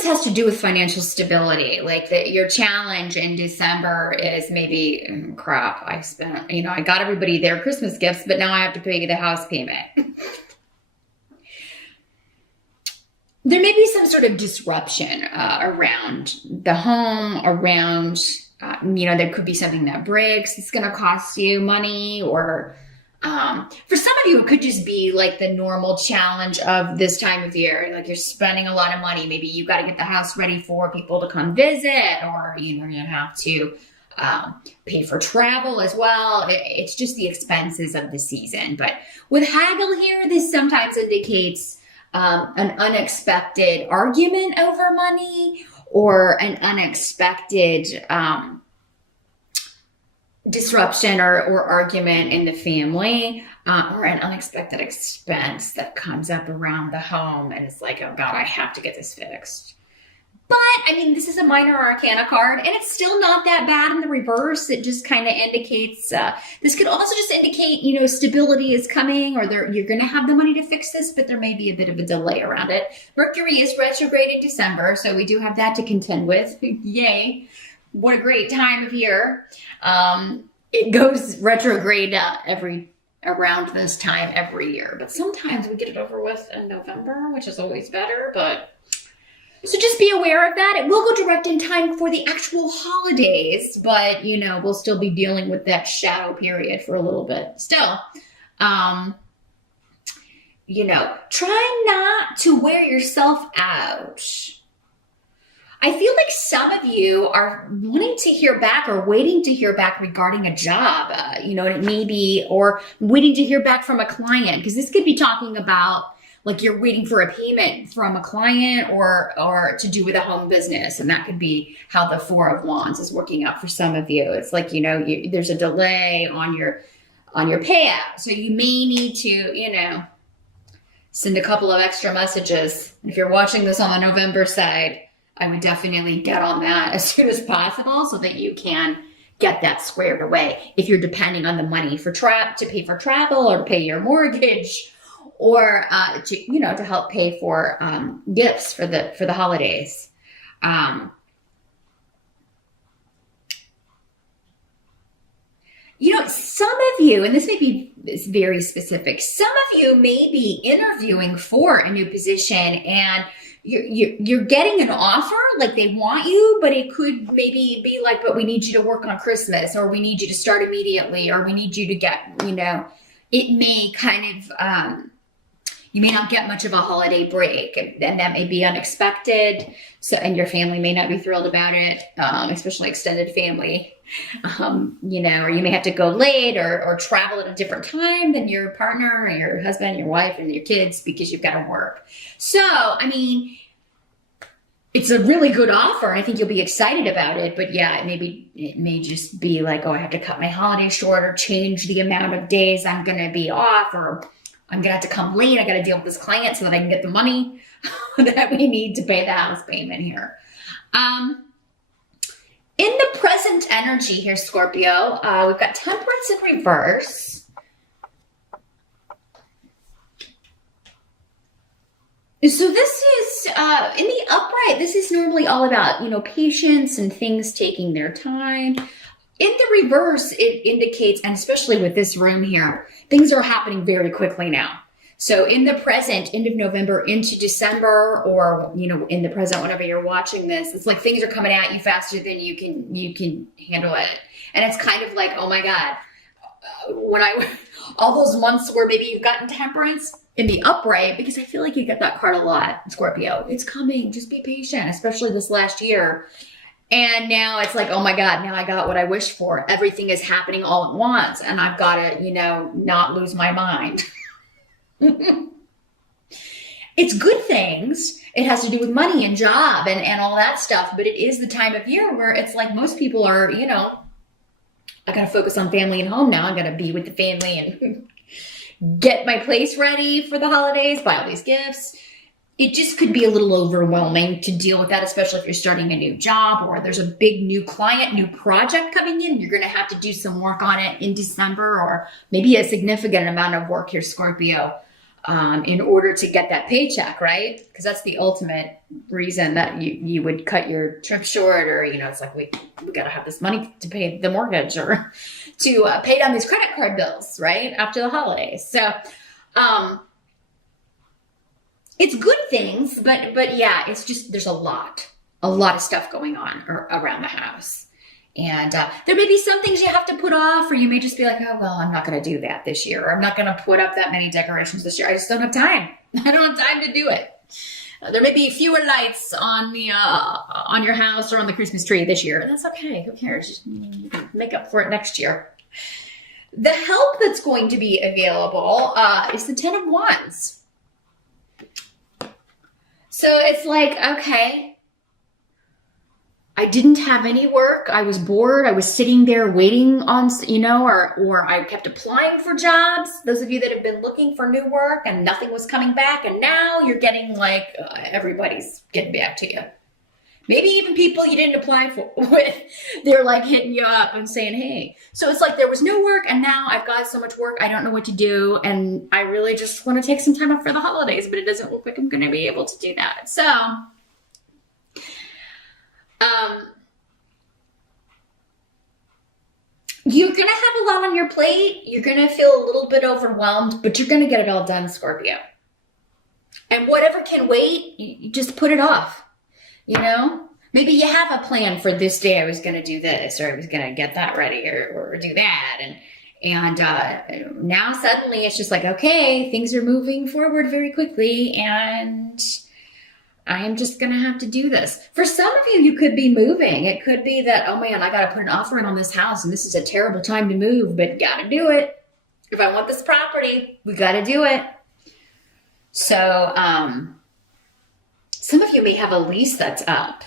this has to do with financial stability. Like that your challenge in December is maybe, crap, I spent, I got everybody their Christmas gifts, but now I have to pay the house payment. There may be some sort of disruption around the home, around, there could be something that breaks. It's going to cost you money, or for some of you, it could just be like the normal challenge of this time of year. Like you're spending a lot of money. Maybe you got to get the house ready for people to come visit, or, you have to pay for travel as well. It's just the expenses of the season. But with haggle here, this sometimes indicates an unexpected argument over money, or an unexpected disruption or argument in the family, or an unexpected expense that comes up around the home, and it's like, oh God, I have to get this fixed. But this is a minor arcana card, and it's still not that bad in the reverse. It just kind of indicates, this could also just indicate, stability is coming, or you're going to have the money to fix this, but there may be a bit of a delay around it. Mercury is retrograde in December, so we do have that to contend with. Yay. What a great time of year. It goes retrograde around this time every year, but sometimes we get it over with in November, which is always better, so just be aware of that. It will go direct in time for the actual holidays, but, we'll still be dealing with that shadow period for a little bit. Still, try not to wear yourself out. I feel like some of you are wanting to hear back or waiting to hear back regarding a job, it may be, or waiting to hear back from a client, because this could be talking about like you're waiting for a payment from a client, or to do with a home business. And that could be how the Four of Wands is working out for some of you. It's like, there's a delay on your payout. So you may need to, send a couple of extra messages. If you're watching this on the November side, I would definitely get on that as soon as possible so that you can get that squared away. If you're depending on the money to pay for travel, or to pay your mortgage, or to help pay for gifts for the holidays. Some of you, and this may be very specific, some of you may be interviewing for a new position, and you're getting an offer, like they want you, but it could maybe be like, but we need you to work on Christmas, or we need you to start immediately, or we need you to get, it may kind of, you may not get much of a holiday break, and that may be unexpected. So, and your family may not be thrilled about it, especially extended family, or you may have to go late or travel at a different time than your partner or your husband, your wife, and your kids, because you've got to work. So, it's a really good offer. I think you'll be excited about it, but yeah, it may just be like, oh, I have to cut my holiday short, or change the amount of days I'm going to be off, or I'm going to have to come late. I got to deal with this client so that I can get the money that we need to pay the house payment here. In the present energy here, Scorpio, we've got Temperance in reverse. So this is, in the upright, this is normally all about, patience and things taking their time. In the reverse, it indicates, and especially with this room here, things are happening very quickly now. So in the present, end of November into December, or, in the present, whenever you're watching this, it's like things are coming at you faster than you can handle it. And it's kind of like, oh my God, all those months where maybe you've gotten Temperance in the upright, because I feel like you get that card a lot, Scorpio. It's coming, just be patient, especially this last year. And now it's like, oh my God, now I got what I wished for. Everything is happening all at once, and I've got to, not lose my mind. It's good things. It has to do with money and job and all that stuff. But it is the time of year where it's like most people are, I got to focus on family and home now. I got to be with the family and get my place ready for the holidays, buy all these gifts. It just could be a little overwhelming to deal with that, especially if you're starting a new job, or there's a big new client, new project coming in. You're going to have to do some work on it in December, or maybe a significant amount of work here, Scorpio. in order to get that paycheck, right? Because that's the ultimate reason that you would cut your trip short, or, it's like, we got to have this money to pay the mortgage or to pay down these credit card bills, right? After the holidays. So, it's good things, but yeah, it's just, there's a lot of stuff going on around the house. And there may be some things you have to put off, or you may just be like, oh, well, I'm not going to do that this year, or I'm not going to put up that many decorations this year. I just don't have time. I don't have time to do it. There may be fewer lights on the on your house or on the Christmas tree this year. That's okay. Who cares? Just make up for it next year. The help that's going to be available is the Ten of Wands. So it's like, okay, I didn't have any work. I was bored. I was sitting there waiting on, or I kept applying for jobs. Those of you that have been looking for new work and nothing was coming back. And now you're getting everybody's getting back to you. Maybe even people you didn't apply for with, they're like hitting you up and saying, hey. So it's like there was no work and now I've got so much work. I don't know what to do. And I really just want to take some time off for the holidays, but it doesn't look like I'm going to be able to do that. So, you're going to have a lot on your plate. You're going to feel a little bit overwhelmed, but you're going to get it all done, Scorpio. And whatever can wait, you just put it off. Maybe you have a plan for this day. I was going to do this, or I was going to get that ready, or do that. And now suddenly it's just like, okay, things are moving forward very quickly, and I am just going to have to do this. For some of you, you could be moving. It could be that, oh man, I got to put an offer in on this house and this is a terrible time to move, but got to do it. If I want this property, we got to do it. So, some of you may have a lease that's up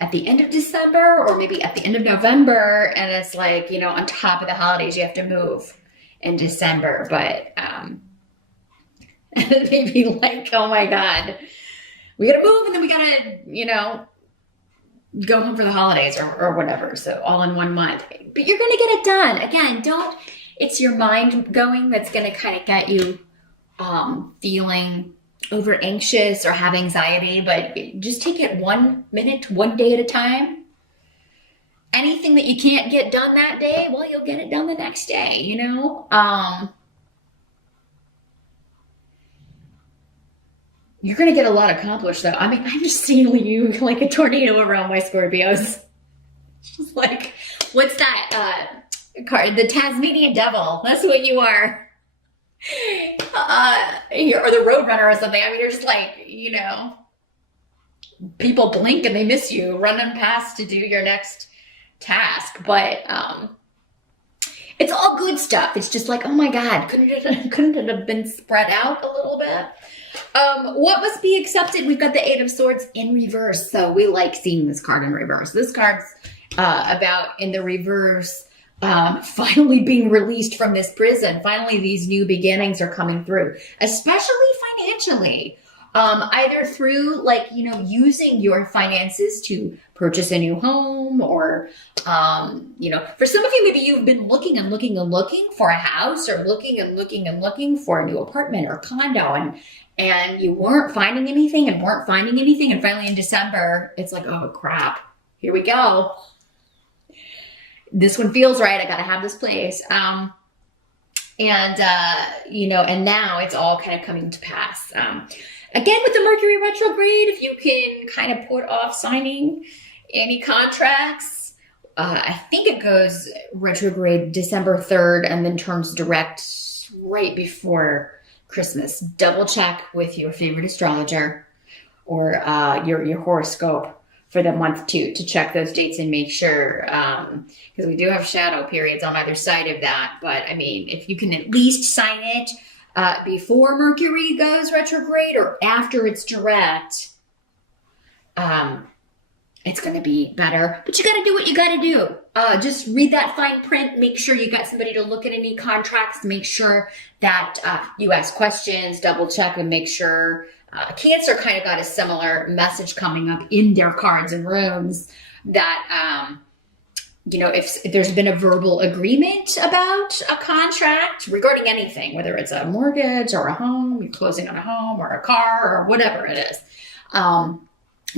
at the end of December, or maybe at the end of November. And it's like, on top of the holidays, you have to move in December, but, maybe like, oh my God, we got to move, and then we got to, go home for the holidays or whatever. So all in 1 month, but you're going to get it done. Again, it's your mind going that's going to kind of get you feeling over anxious or have anxiety, but just take it 1 minute, 1 day at a time. Anything that you can't get done that day, well, you'll get it done the next day, You're going to get a lot accomplished, though. I mean, I'm just seeing you like a tornado around my Scorpios. Just like, what's that card? The Tasmanian Devil. That's what you are. Or the Roadrunner or something. I mean, you're just like, people blink and they miss you, running past to do your next task. But it's all good stuff. It's just like, oh my God, couldn't it have been spread out a little bit? What must be accepted? We've got the Eight of Swords in reverse. So we like seeing this card in reverse. This card's about, in the reverse, finally being released from this prison. Finally, these new beginnings are coming through, especially financially. Either through using your finances to purchase a new home, or, for some of you, maybe you've been looking and looking and looking for a house, or looking and looking and looking for a new apartment or condo, and you weren't finding anything. And finally in December, it's like, oh crap, here we go. This one feels right. I got to have this place. And now it's all kind of coming to pass. Again, with the Mercury retrograde, if you can kind of put off signing any contracts, I think it goes retrograde December 3rd and then turns direct right before Christmas. Double check with your favorite astrologer or your horoscope for the month to check those dates and make sure, because we do have shadow periods on either side of that. But I mean, if you can at least sign it before Mercury goes retrograde or after it's direct, it's going to be better. But you got to do what you got to do. Just read that fine print. Make sure you got somebody to look at any contracts. Make sure that you ask questions, double check, and make sure. Cancer kind of got a similar message coming up in their cards and runes that if there's been a verbal agreement about a contract regarding anything, whether it's a mortgage or a home, you're closing on a home or a car or whatever it is,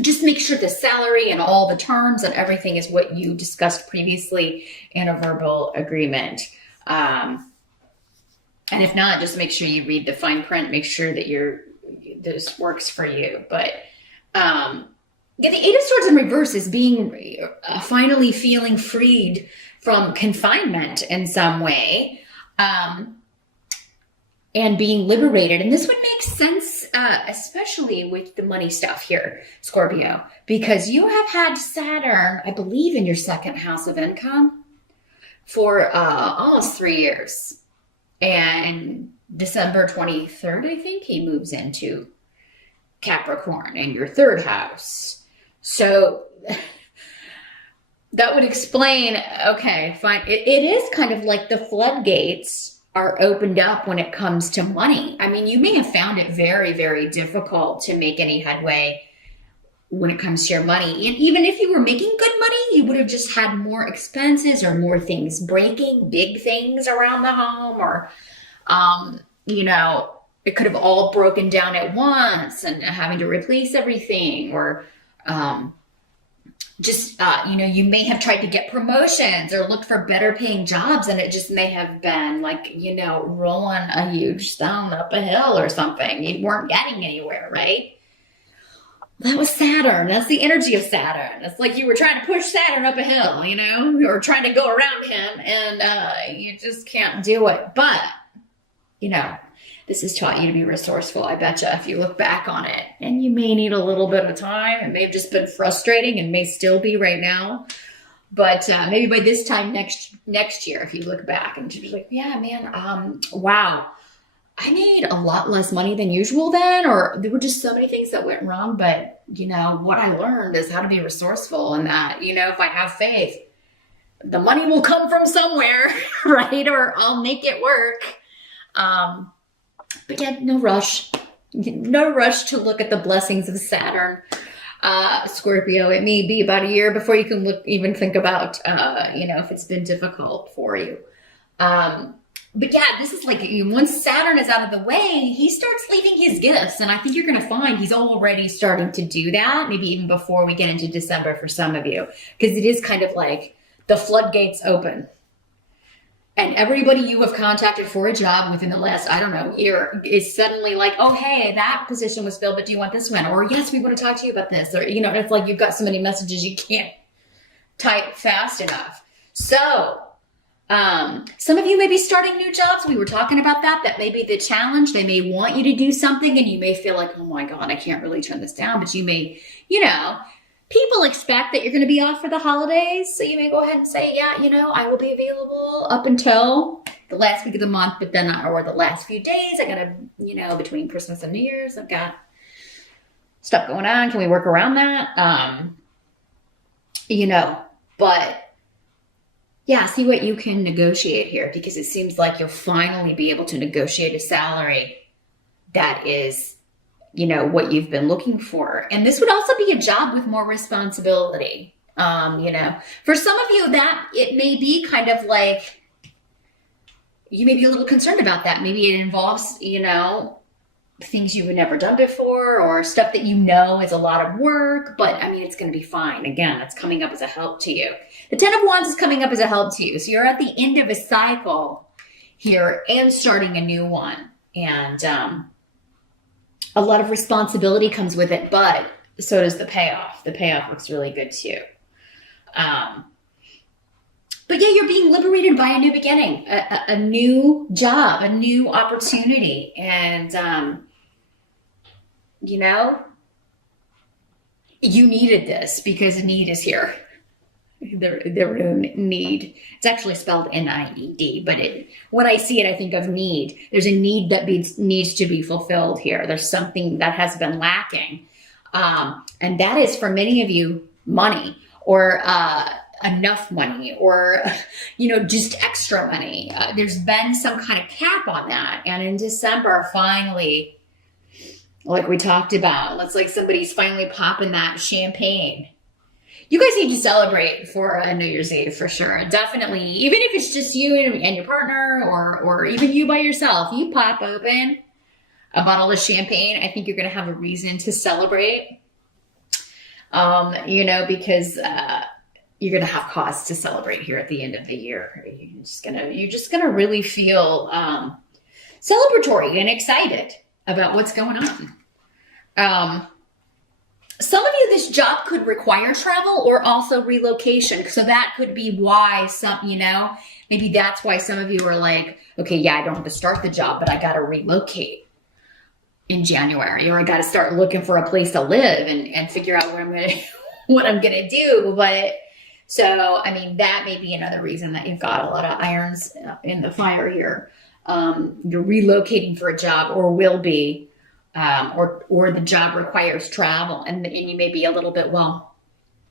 just make sure the salary and all the terms and everything is what you discussed previously in a verbal agreement. And if not, just make sure you read the fine print, make sure that this works for you. But the Eight of Swords in reverse is being finally feeling freed from confinement in some way, and being liberated. And this would make sense, especially with the money stuff here, Scorpio, because you have had Saturn, I believe, in your second house of income for almost 3 years. And December 23rd, I think, he moves into Capricorn in your third house. So that would explain, okay, fine. It is kind of like the floodgates are opened up when it comes to money. I mean, you may have found it very, very difficult to make any headway when it comes to your money. And even if you were making good money, you would have just had more expenses or more things breaking, big things around the home, or, it could have all broken down at once and having to replace everything, or, you may have tried to get promotions or looked for better paying jobs, and it just may have been like, rolling a huge stone up a hill or something. You weren't getting anywhere, right? That was Saturn. That's the energy of Saturn. It's like you were trying to push Saturn up a hill, or trying to go around him, and you just can't do it. But, this has taught you to be resourceful, I betcha, if you look back on it. And you may need a little bit of time. It may have just been frustrating and may still be right now. But maybe by this time next year, if you look back and you're like, yeah, man, wow, I made a lot less money than usual then, or there were just so many things that went wrong. But, what I learned is how to be resourceful, and that, if I have faith, the money will come from somewhere, right? Or I'll make it work. But yeah, no rush. No rush to look at the blessings of Saturn, Scorpio. It may be about a year before you can even think about, if it's been difficult for you. But yeah, this is like, once Saturn is out of the way, he starts leaving his gifts. And I think you're going to find he's already starting to do that, maybe even before we get into December for some of you, because it is kind of like the floodgates open. And everybody you have contacted for a job within the last, year is suddenly like, oh, hey, that position was filled, but do you want this one? Or yes, we want to talk to you about this. Or, it's like you've got so many messages you can't type fast enough. So some of you may be starting new jobs. We were talking about that may be the challenge. They may want you to do something and you may feel like, oh my God, I can't really turn this down. But you may, people expect that you're going to be off for the holidays. So you may go ahead and say, yeah, I will be available up until the last week of the month, but then, or the last few days, I got to, between Christmas and New Year's, I've got stuff going on. Can we work around that? But yeah, see what you can negotiate here, because it seems like you'll finally be able to negotiate a salary that is, what you've been looking for. And this would also be a job with more responsibility. For some of you, that it may be kind of like, you may be a little concerned about that. Maybe it involves, things you've never done before, or stuff that is a lot of work, but it's going to be fine. Again, it's coming up as a help to you. The Ten of Wands is coming up as a help to you. So you're at the end of a cycle here and starting a new one. And, a lot of responsibility comes with it, but so does the payoff. The payoff looks really good too. But yeah, you're being liberated by a new beginning, a new job, a new opportunity. And, you needed this because need is here. The need. It's actually spelled N-I-E-D, but when I see it, I think of need. There's a need that needs to be fulfilled here. There's something that has been lacking. And that is, for many of you, money, or enough money, or, just extra money. There's been some kind of cap on that. And in December, finally, like we talked about, it's like somebody's finally popping that champagne. You guys need to celebrate for New Year's Eve for sure. Definitely, even if it's just you and your partner, or even you by yourself, you pop open a bottle of champagne. I think you're going to have a reason to celebrate. Because you're going to have cause to celebrate here at the end of the year. You're just gonna really feel celebratory and excited about what's going on. Some of you, this job could require travel or also relocation. So that could be why maybe that's why some of you are like, okay, yeah, I don't have to start the job, but I got to relocate in January, or I got to start looking for a place to live and figure out what I'm going to do. But so, I mean, that may be another reason that you've got a lot of irons in the fire here. You're relocating for a job, or will be. Or the job requires travel, and you may be a little bit, well,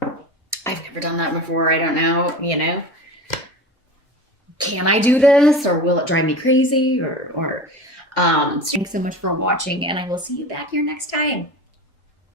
I've never done that before. I don't know, can I do this, or will it drive me crazy? So thanks so much for watching, and I will see you back here next time.